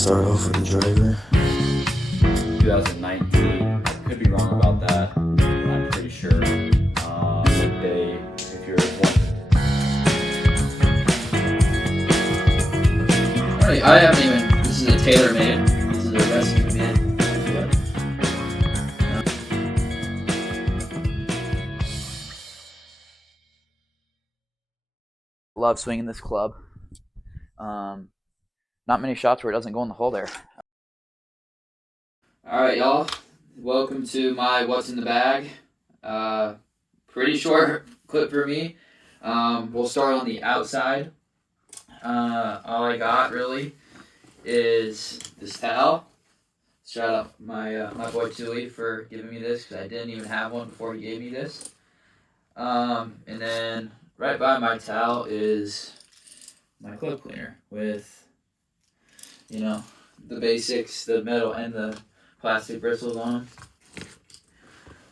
start off with the driver. 2019. I could be wrong about that. I'm pretty sure. What day, if you're Alright, I haven't even. This is a tailor-made. This is a rescue made. Love swinging this club. Not many shots where it doesn't go in the hole there. Alright, y'all. Welcome to my What's in the Bag. Pretty short clip for me. We'll start on the outside. All I got really is this towel. Shout out my boy Tui for giving me this because I didn't even have one before he gave me this. And then right by my towel is my club cleaner with, the basics, the metal and the plastic bristles on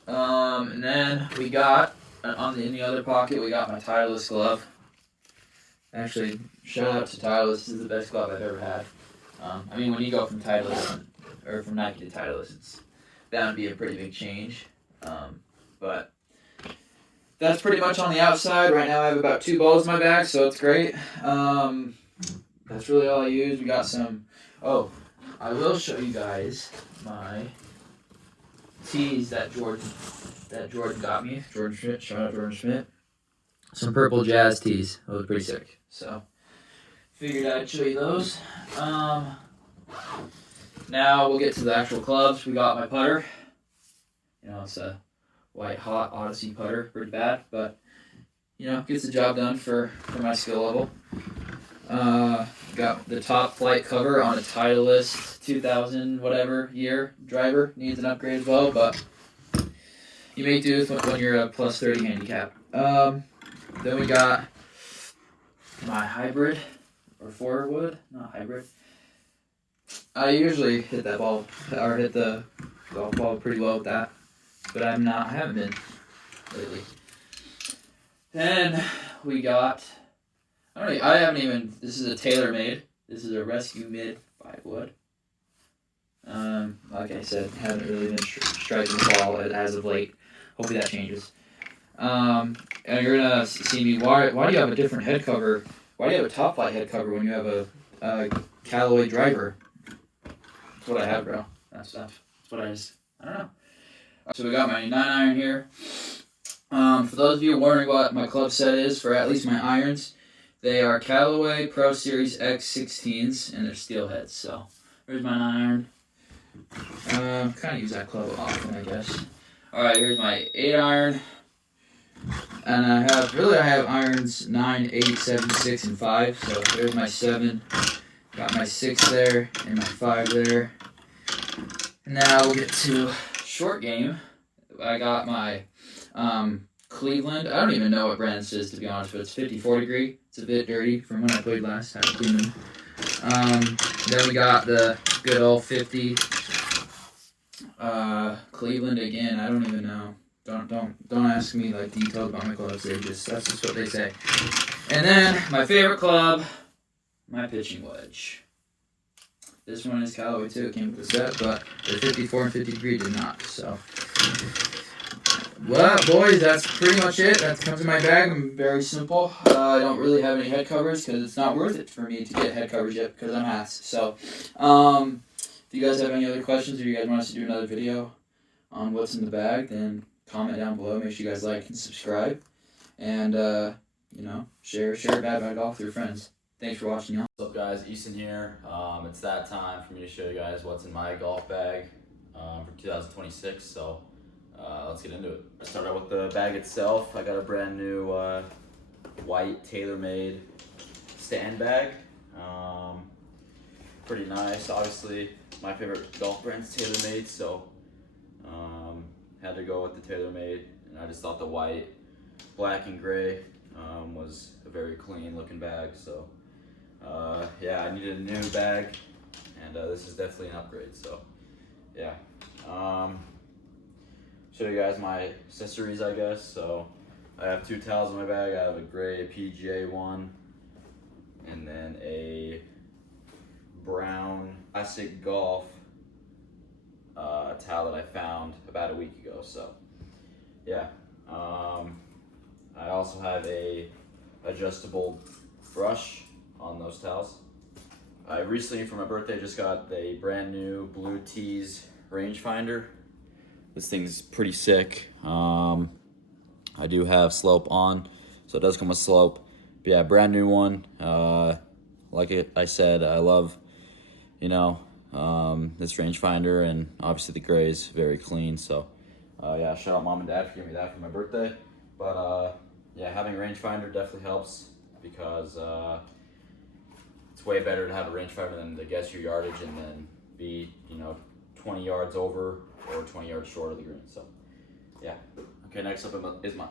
them. And then we got, in the other pocket, we got my Titleist glove. Actually, shout out to Titleist. This is the best glove I've ever had. When you go from Titleist, or from Nike to Titleist, it's bound to be a pretty big change. But that's pretty much on the outside. Right now I have about 2 balls in my bag, so it's great. That's really all I use. We got some... Oh, I will show you guys my tees that Jordan got me. Jordan Schmidt, shout out Jordan Schmidt. Some purple Jazz tees. Those were pretty sick. So, figured I'd show you those. Now we'll get to the actual clubs. We got my putter. It's a white hot Odyssey putter. Pretty bad, but gets the job done for my skill level. Got the top flight cover on a Titleist 2000 whatever year driver. Needs an upgrade as well, but you make do with when you're a plus 30 handicap. Then we got my hybrid, or forward wood, not hybrid. I usually hit that ball, or hit the golf ball pretty well with that, but I haven't been lately. Then we got, this is a tailor-made. This is a rescue mid 5-wood. Like I said, haven't really been striking the ball as of late. Hopefully that changes. And you're gonna see me. Why do you have a different head cover? Why do you have a top flight head cover when you have a Callaway driver? That's what I have, bro. That's what I don't know. So we got my 9-iron here. For those of you wondering what my club set is for at least my irons, they are Callaway Pro Series X16s and they're steel heads. So there's my 9-iron. Kind of use that club often, I guess. All right, here's my 8-iron. And I have irons 9, 8, 7, 6, and 5. So there's my 7. Got my 6 there and my 5 there. And now we'll get to short game. I got my Cleveland. I don't even know what brand this is, to be honest, but it's 54 degree. It's a bit dirty from when I played last. I haven't cleaned them. Then we got the good old 50 Cleveland again. I don't even know. Don't ask me like details about my clubs. That's just what they say. And then my favorite club, my pitching wedge. This one is Callaway too. It came with the set, but the 54 and 50 degree did not. So, well, boys, that's pretty much it. That comes in my bag. I'm very simple. I don't really have any head covers because it's not worth it for me to get head covers yet because I'm ass. So, if you guys have any other questions or you guys want us to do another video on what's in the bag, then comment down below. Make sure you guys like and subscribe. And, share Bad Bag Golf with your friends. Thanks for watching, y'all. What's up, guys? Easton here. It's that time for me to show you guys what's in my golf bag for 2026. So let's get into it. I start out with the bag itself. I got a brand new white TaylorMade stand bag. Pretty nice. Obviously, my favorite golf brand's TaylorMade, so had to go with the TaylorMade. And I just thought the white, black, and gray was a very clean looking bag. So I needed a new bag, and this is definitely an upgrade. So yeah, show you guys my accessories, I guess. So I have 2 towels in my bag. I have a gray PGA one, and then a brown classic golf towel that I found about a week ago. So yeah, I also have a adjustable brush on those towels. I recently, for my birthday, just got a brand new Blue Tees rangefinder. This thing's pretty sick. I do have slope on, so it does come with slope. But yeah, brand new one. I said, I love, this rangefinder, and obviously the gray is very clean. So yeah, shout out mom and dad for giving me that for my birthday. But yeah, having a rangefinder definitely helps, because it's way better to have a rangefinder than to guess your yardage and then be 20 yards over or 20 yards short of the green. So yeah. Okay, next up is my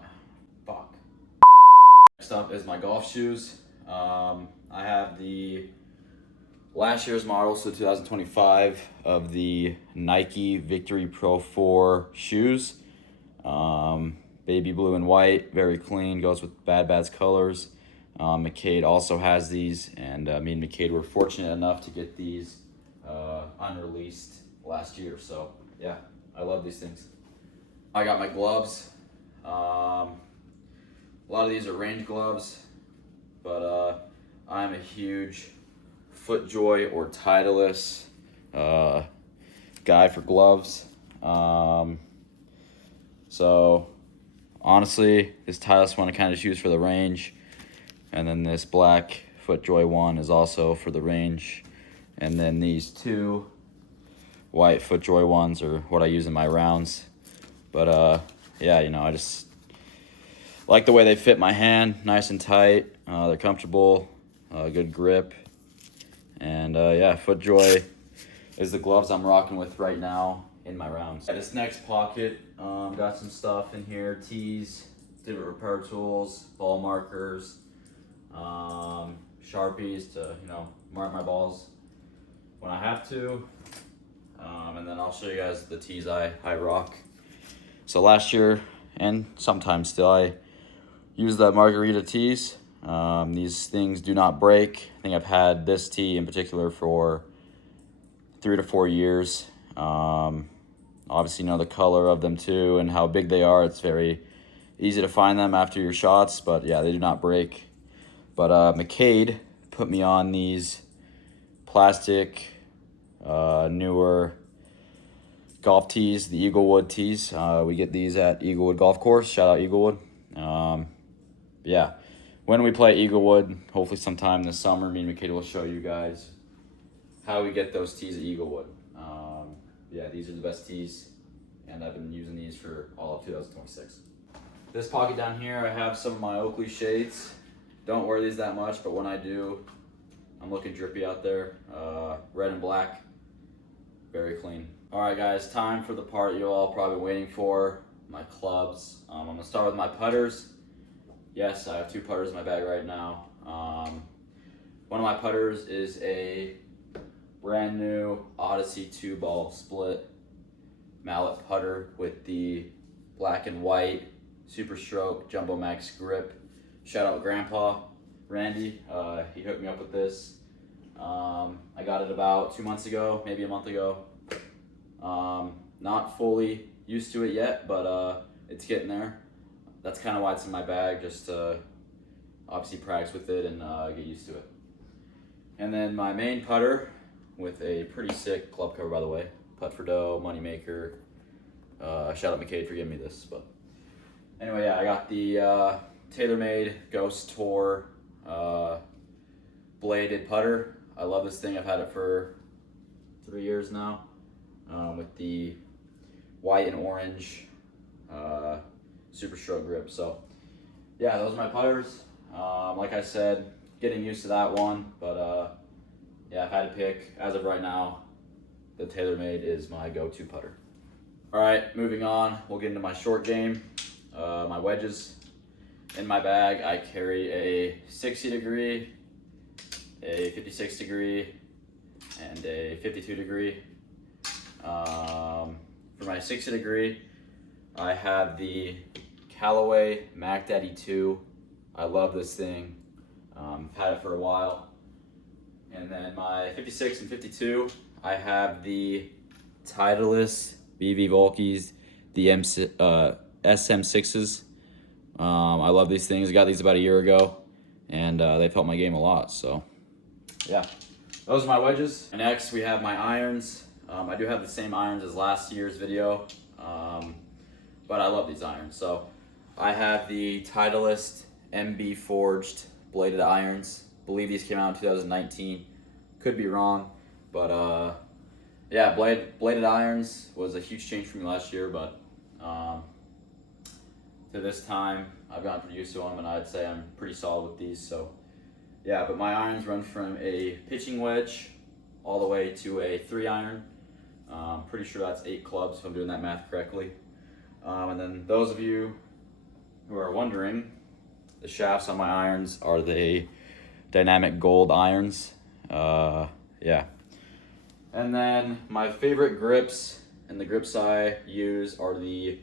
Next up is my golf shoes. I have the last year's model, so 2025, of the Nike Victory Pro 4 shoes. Baby blue and white, very clean, goes with Bad Bad's colors. McCade also has these, and me and McCade were fortunate enough to get these unreleased last year. So yeah, I love these things. I got my gloves. A lot of these are range gloves, but I'm a huge FootJoy or Titleist guy for gloves. So honestly, this Titleist one I kind of choose for the range, and then this black FootJoy one is also for the range, and then these two white FootJoy ones are what I use in my rounds. But yeah, I just like the way they fit my hand, nice and tight. They're comfortable, good grip, and yeah, FootJoy is the gloves I'm rocking with right now in my rounds. This next pocket, got some stuff in here: tees, different repair tools, ball markers, Sharpies to mark my balls when I have to, and then I'll show you guys the tees I rock. So last year, and sometimes still, I use the Margarita tees. These things do not break. I think I've had this tee in particular for 3 to 4 years. Obviously the color of them too and how big they are. It's very easy to find them after your shots, but yeah, they do not break. But McCade put me on these plastic, newer golf tees, the Eaglewood tees. We get these at Eaglewood Golf Course. Shout out Eaglewood. Yeah, when we play Eaglewood, hopefully sometime this summer, me and McCade will show you guys how we get those tees at Eaglewood. Yeah, these are the best tees, and I've been using these for all of 2026. This pocket down here, I have some of my Oakley shades. Don't wear these that much, but when I do, I'm looking drippy out there. Red and black, very clean. All right, guys, time for the part you're all probably waiting for, my clubs. I'm gonna start with my putters. Yes, I have 2 putters in my bag right now. One of my putters is a brand new Odyssey 2-ball split mallet putter with the black and white Super Stroke Jumbo Max grip. Shout out Grandpa Randy, he hooked me up with this. I got it about 2 months ago, maybe a month ago. Not fully used to it yet, but it's getting there. That's kind of why it's in my bag, just to obviously practice with it and get used to it. And then my main putter, with a pretty sick club cover, by the way. Putt for Dough, Moneymaker. Shout out McCade for giving me this. But anyway, yeah, I got the TaylorMade Ghost Tour bladed putter. I love this thing. I've had it for 3 years now, with the white and orange Super Stroke grip. So yeah, those are my putters. Like I said, getting used to that one, but yeah, I've had to pick, as of right now, the TaylorMade is my go-to putter. All right, moving on, we'll get into my short game. My wedges. In my bag, I carry a 60 degree, a 56 degree, and a 52 degree. For my 60 degree, I have the Callaway Mac Daddy 2. I love this thing. Had it for a while. And then my 56 and 52, I have the Titleist BV Volkeys, the SM6s. I love these things. I got these about a year ago, and they've helped my game a lot. So, yeah, those are my wedges. And next, we have my irons. I do have the same irons as last year's video, but I love these irons. So, I have the Titleist MB Forged bladed irons. I believe these came out in 2019. Could be wrong, but yeah, bladed irons was a huge change for me last year, but to this time, I've gotten pretty used to them, and I'd say I'm pretty solid with these. So, yeah, but my irons run from a pitching wedge all the way to a 3-iron. Pretty sure that's 8 clubs if I'm doing that math correctly. And then those of you who are wondering, the shafts on my irons are the Dynamic Gold irons. Yeah. And then my favorite grips and the grips I use are the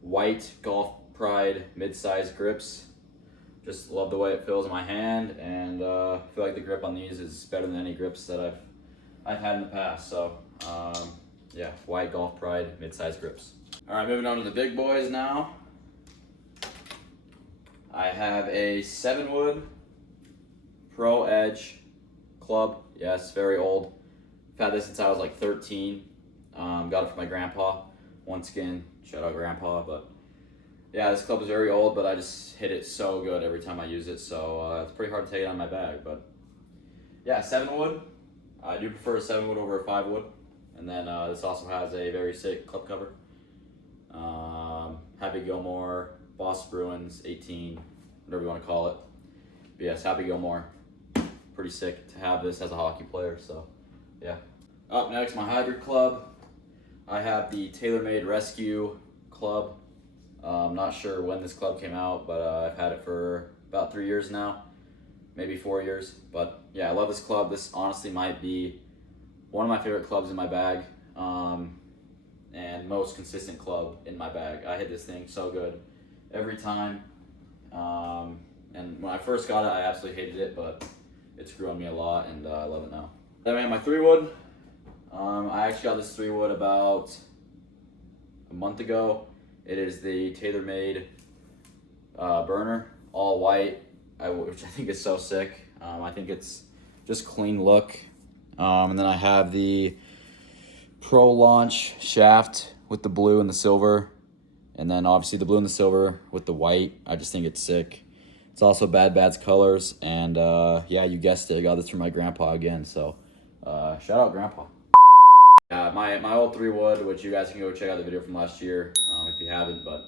white Golf Pride mid-size grips. Just love the way it feels in my hand, and I feel like the grip on these is better than any grips that I've had in the past. So yeah, white Golf Pride mid-size grips. All right, moving on to the big boys now. I have a 7-wood Pro Edge club. Yes, very old. I've had this since I was like 13. Got it from my grandpa. Once again, shout out grandpa. But yeah, this club is very old, but I just hit it so good every time I use it. So it's pretty hard to take it on my bag. But yeah, 7-wood. I do prefer a 7-wood over a 5-wood. And then this also has a very sick club cover. Happy Gilmore, Boston Bruins 18, whatever you want to call it. But yes, Happy Gilmore. Pretty sick to have this as a hockey player, so yeah. Up next, my hybrid club. I have the TaylorMade Rescue club. I'm not sure when this club came out, but I've had it for about 3 years now, maybe 4 years. But yeah, I love this club. This honestly might be one of my favorite clubs in my bag, and most consistent club in my bag. I hit this thing so good every time. And when I first got it, I absolutely hated it, but it's grew on me a lot, and I love it now. Then I have my 3-wood. I actually got this 3-wood about a month ago. It is the TaylorMade burner, all white, which I think is so sick. I think it's just clean look. And then I have the Pro Launch shaft with the blue and the silver. And then obviously the blue and the silver with the white. I just think it's sick. It's also Bad Bad's colors. And yeah, you guessed it. I got this from my grandpa again. So shout out grandpa. My old 3-wood, which you guys can go check out the video from last year if you haven't. But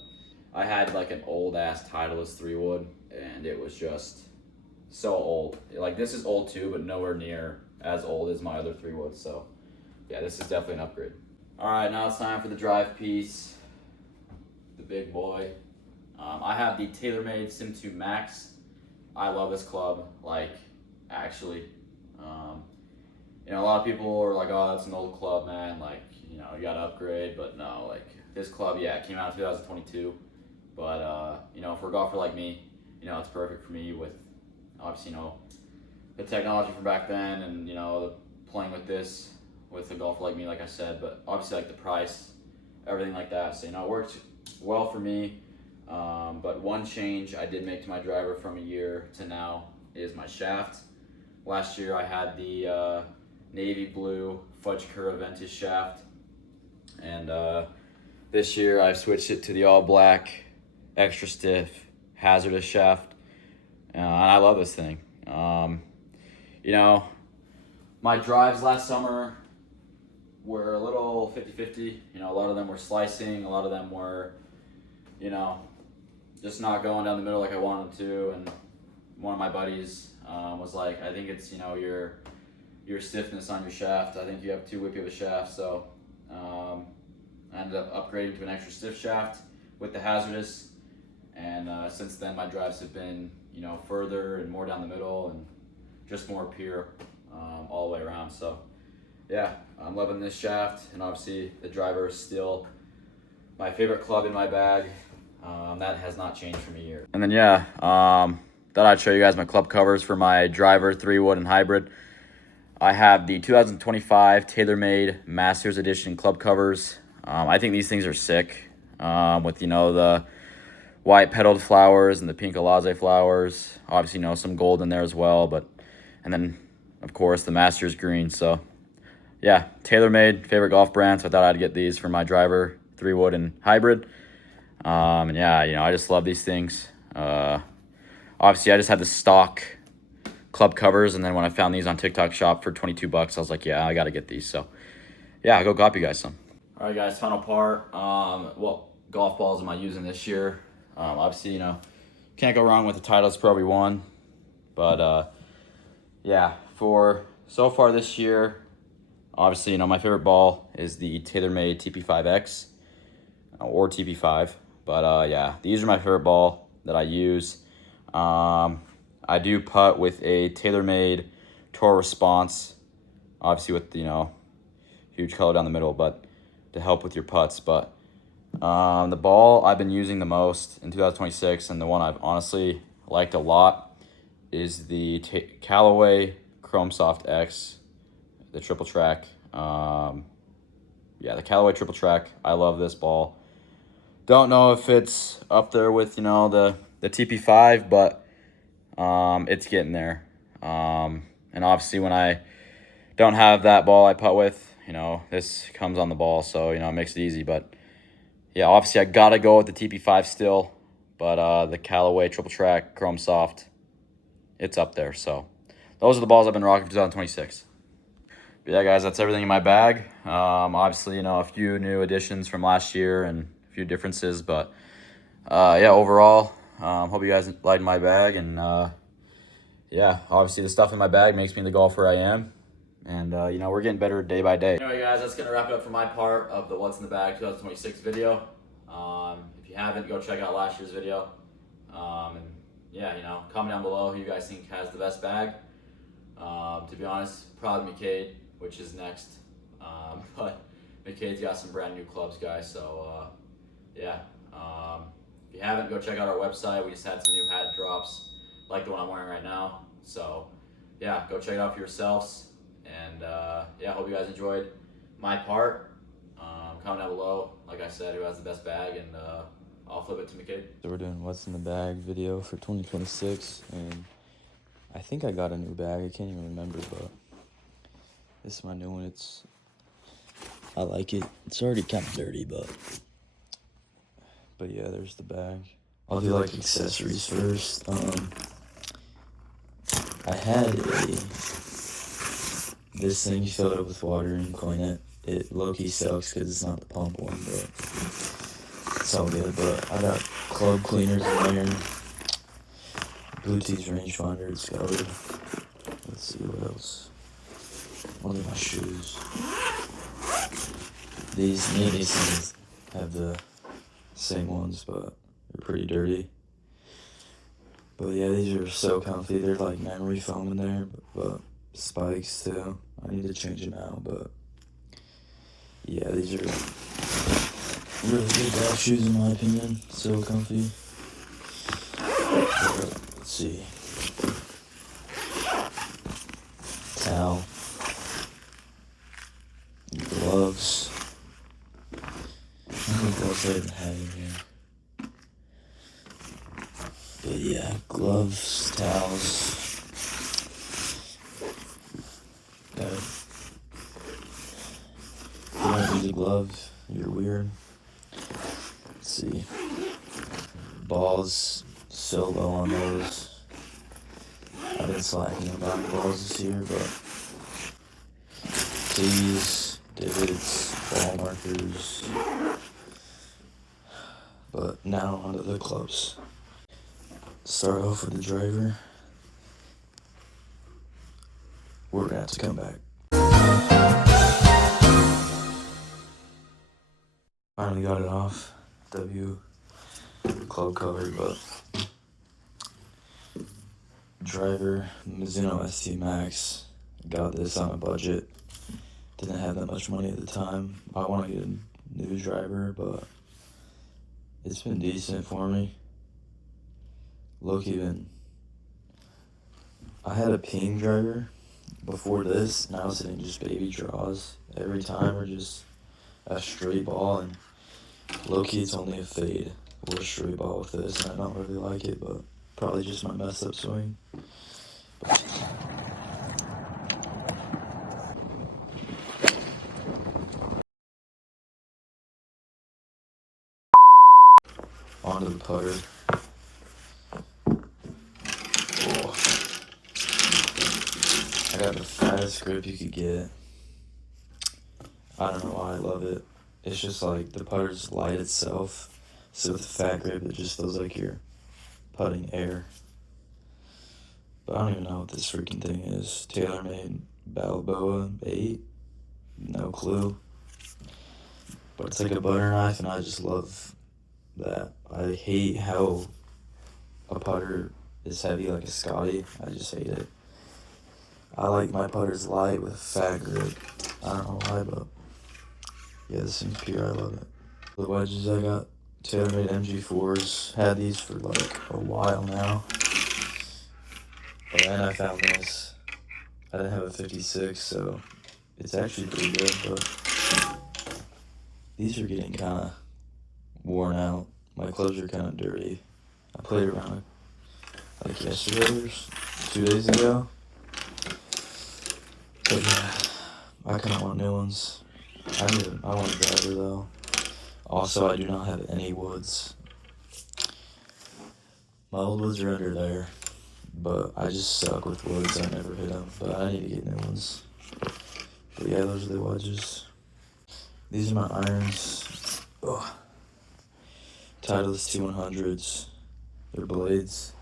I had like an old ass Titleist 3-wood. And it was just so old. Like this is old too, but nowhere near as old as my other 3-wood. So yeah, this is definitely an upgrade. All right, now it's time for the drive piece. The big boy. I have the TaylorMade Sim 2 Max. I love this club, like, actually. You know, a lot of people are like, oh, that's an old club, man. Like, you know, you gotta upgrade. But no, like, this club, yeah, it came out in 2022. But, you know, for a golfer like me, you know, it's perfect for me with, obviously, you know, the technology from back then and, you know, playing with this with a golfer like me, like I said. But obviously, like, the price, everything like that. So, you know, it works well for me. But one change I did make to my driver from a year to now is my shaft. Last year I had the navy blue Fudge Cura Ventus shaft, and this year I've switched it to the all black extra stiff Hazardous shaft, and I love this thing. You know, my drives last summer were a little 50-50. You know, a lot of them were slicing, a lot of them were, you know, just not going down the middle like I wanted to. And one of my buddies was like, I think it's, you know, your stiffness on your shaft. I think you have too whippy of a shaft. So I ended up upgrading to an extra stiff shaft with the Hazardous. And since then, my drives have been, you know, further and more down the middle and just more pure all the way around. So yeah, I'm loving this shaft. And obviously the driver is still my favorite club in my bag. That has not changed from a year. And then yeah, thought I'd show you guys my club covers for my driver, 3-wood, and hybrid. I have the 2025 TaylorMade Masters Edition club covers. I think these things are sick, with, you know, the white petaled flowers and the pink Alizé flowers. Obviously, you know, some gold in there as well, and then, of course, the Masters green. So, yeah, TaylorMade, favorite golf brand, so I thought I'd get these for my driver, 3-wood and hybrid. And yeah, you know, I just love these things. Obviously, I just had the stock club covers, and then when I found these on TikTok Shop for 22 bucks, I was like, yeah, I gotta get these. So yeah, go cop you guys some. All right, guys, final part. What golf balls am I using this year? Obviously, you know, can't go wrong with the Titleist Pro V1, but yeah, for so far this year, obviously, you know, my favorite ball is the TaylorMade TP5X or TP5, but yeah, these are my favorite ball that I use. I do putt with a TaylorMade Tour Response, obviously with, you know, huge color down the middle, but to help with your putts. But the ball I've been using the most in 2026, and the one I've honestly liked a lot, is the Callaway Chrome Soft X, the triple track. Yeah, the Callaway triple track. I love this ball. Don't know if it's up there with, you know, the TP5, but it's getting there. And obviously when I don't have that ball I putt with, you know, this comes on the ball, so, you know, it makes it easy. But yeah, obviously I gotta go with the TP5 still, but the Callaway triple track Chrome Soft, it's up there. So those are the balls I've been rocking for 2026. But yeah, guys, that's everything in my bag. Obviously, you know, a few new additions from last year and a few differences, but yeah, overall, hope you guys liked my bag. And yeah, obviously the stuff in my bag makes me the golfer I am. And, you know, we're getting better day by day. Anyway, guys, that's going to wrap it up for my part of the What's in the Bag 2026 video. If you haven't, go check out last year's video. And yeah, you know, comment down below who you guys think has the best bag. To be honest, probably McCade, which is next. But McCade's got some brand new clubs, guys. So, yeah. If you haven't, go check out our website. We just had some new hat drops, like the one I'm wearing right now. So, yeah, go check it out for yourselves. And yeah, hope you guys enjoyed my part. Comment down below, like I said, who has the best bag, and I'll flip it to McCade. So we're doing what's in the bag video for 2026, and I think I got a new bag. I can't even remember, but this is my new one. I like it. It's already kind of dirty, but yeah, there's the bag. I'll do like accessories first. I had this thing filled up with water and clean it. It low-key sucks because it's not the pump one, but it's all good. But I got club cleaners in there, Bluetooth rangefinder discovered. Let's see what else. One of my shoes. These things have the same ones, but they're pretty dirty. But yeah, these are so comfy. They're like memory foam in there, but spikes too. I need to change them out, but yeah, these are really good golf shoes in my opinion. So comfy. But, let's see. Towel. Gloves. How many gloves I even have in here? But yeah, gloves, towels. If you don't use a glove, you're weird. Let's see. Balls, so low on those. I've been slacking on buying balls this year, but tees, divots, ball markers. But now onto the clubs. Start off with the driver. We're gonna have to come back. Finally got it off. W club cover, but driver Mizuno ST Max. Got this on a budget. Didn't have that much money at the time. I want to get a new driver, but it's been decent for me. Low-key been. I had a Ping driver, before this, now I was hitting just baby draws every time, or just a straight ball, and low key it's only a fade or a straight ball with this, and I don't really like it, but probably just my messed up swing. Onto the putter. Oh. I got the fattest grip you could get. I don't know why I love it. It's just like the putter's light itself, so with the fat grip it just feels like you're putting air. But I don't even know what this freaking thing is. TaylorMade Balboa 8? No clue. But it's like a butter knife, and I just love that. I hate how a putter is heavy like a Scotty. I just hate it. I like my putters light with a fat grip. I don't know why, but yeah, this thing's pure. I love it. The wedges I got, TaylorMade MG4s. Had these for like a while now. But then I found this. I didn't have a 56, so it's actually pretty good, but these are getting kind of worn out. My clubs are kind of dirty. I played around like yesterday or 2 days ago. But yeah, I kind of want new ones. I want a driver though. Also, I do not have any woods. My old woods are under there, but I just suck with woods. I never hit them, but I need to get new ones. But yeah, those are the wedges. These are my irons. Ugh. Titleist T100s. They're blades.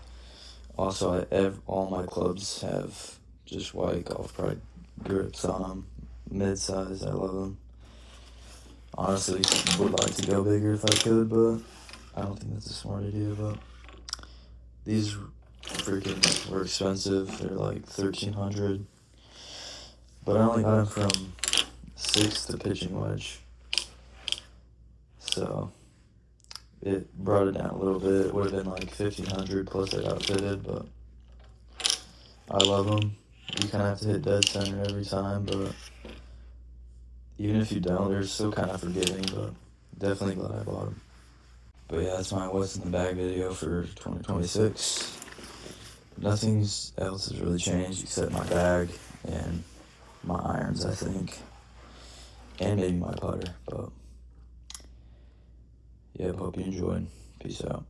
Also, all my clubs have just white Golf Pride grips on them. Mid-size, I love them. Honestly, would like to go bigger if I could, but I don't think that's a smart idea. But these freaking were expensive. They're like $1,300. But I only got them from 6th to pitching wedge. So it brought it down a little bit. It would have been like $1,500 plus I got fitted, but I love them. You kind of have to hit dead center every time, but even if you don't, they're still kind of forgiving, but definitely glad I bought them. But yeah, that's my what's in the bag video for 2026. Nothing else has really changed except my bag and my irons, I think, and maybe my putter. But yeah, hope you enjoyed. Peace out.